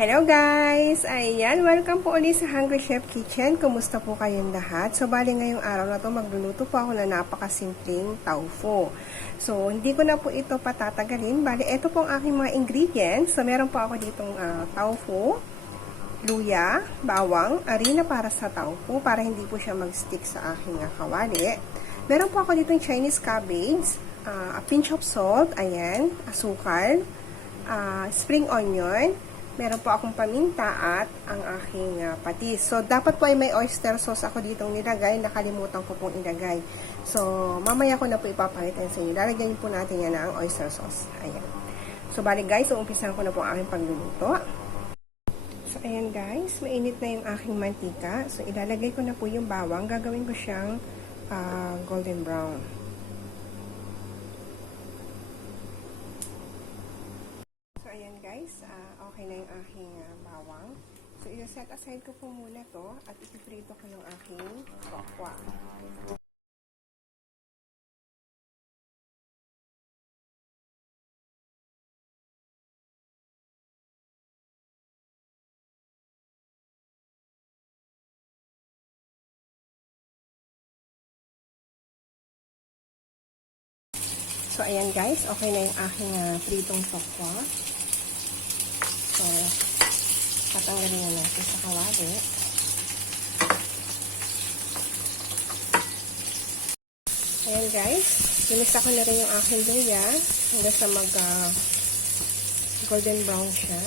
Hello guys! Ayan, welcome po ulit sa Hungry Chef Kitchen. Kumusta po kayong lahat? So, bali ngayong araw na to magluluto po ako na napakasimpleng tofu. So, hindi ko na po ito patatagalin. Bali, ito po ang aking mga ingredients. So, meron po ako ditong tofu, luya, bawang, harina para sa tofu, para hindi po siya mag-stick sa aking kawali. Meron po ako ditong Chinese cabbage, a pinch of salt, ayan, asukal, spring onion, meron po akong paminta at ang aking patis. So, dapat po ay may oyster sauce ako ditong nilagay. Nakalimutan ko pong ilagay. So, mamaya ko na po ipapakita sa inyo. Lalagyan po natin yan ang oyster sauce. Ayan. So, bali guys, umpisahan ko na po ang aking pagluluto. So, ayan guys, mainit na yung aking mantika. So, ilalagay ko na po yung bawang. Gagawin ko siyang golden brown. Guys, okay na yung aking bawang. So, i-set aside ko po muna to at ipiprito ko ng aking tokwa. So, ayan guys, okay na yung aking pritong tokwa. So, tatanggalin na natin sa kawali. Ayan guys, ginisa ko na rin yung aking luya hanggang sa golden brown siya.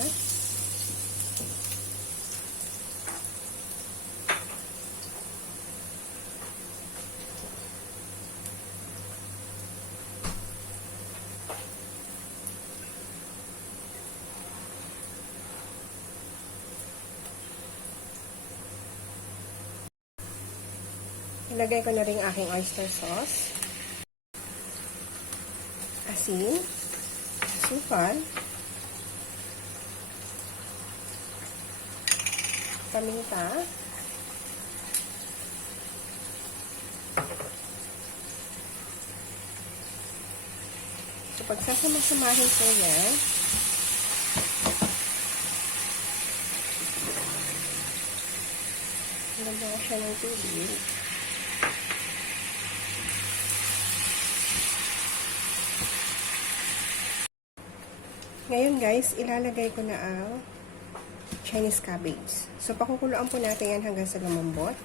Ilagay ko na rin aking oyster sauce, asin, asukal, paminta, so pagsasama-samahin ko yan, ilagyan ko siya ng tubig. Ngayon guys, ilalagay ko na ang Chinese cabbage. So, pakukuluan po natin yan hanggang sa lumambot.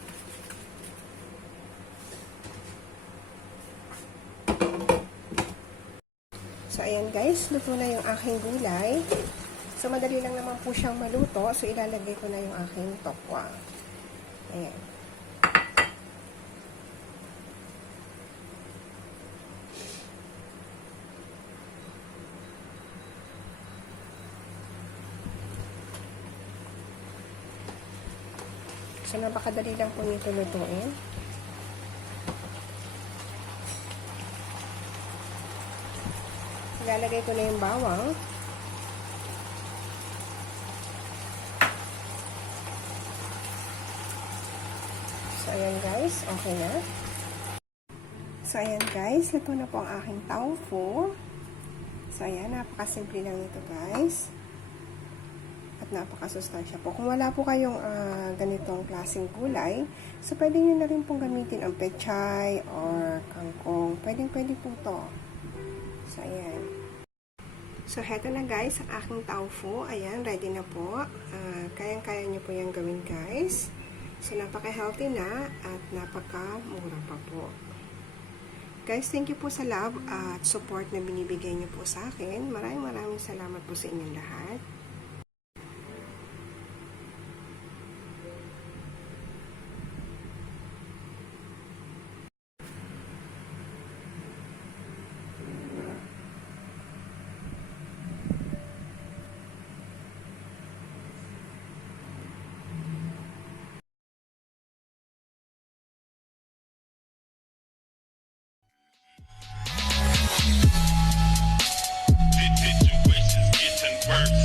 So, ayan guys, luto na yung aking gulay. So, madali lang naman po siyang maluto. So, ilalagay ko na yung aking tokwa. Ayan. So, napakadali lang po nito lutuin. Ilalagay ko na yung bawang. So, ayan guys, okay na. So, ayan guys, ito na po ang aking tofu. So, ayan, napakasimple lang nito guys. At napakasustansya po. Kung wala po kayong ganitong klaseng gulay, so pwede nyo na rin pong gamitin ang pechay or kangkong. Pwede po to. So, ayan. So, heto na guys, ang aking tofu. Ayan, ready na po. Kayang-kaya nyo po yung gawin guys. So, napaka-healthy na at napaka-mura pa po. Guys, thank you po sa love at support na binibigay nyo po sa akin. Maraming salamat po sa inyong lahat. Situations getting worse.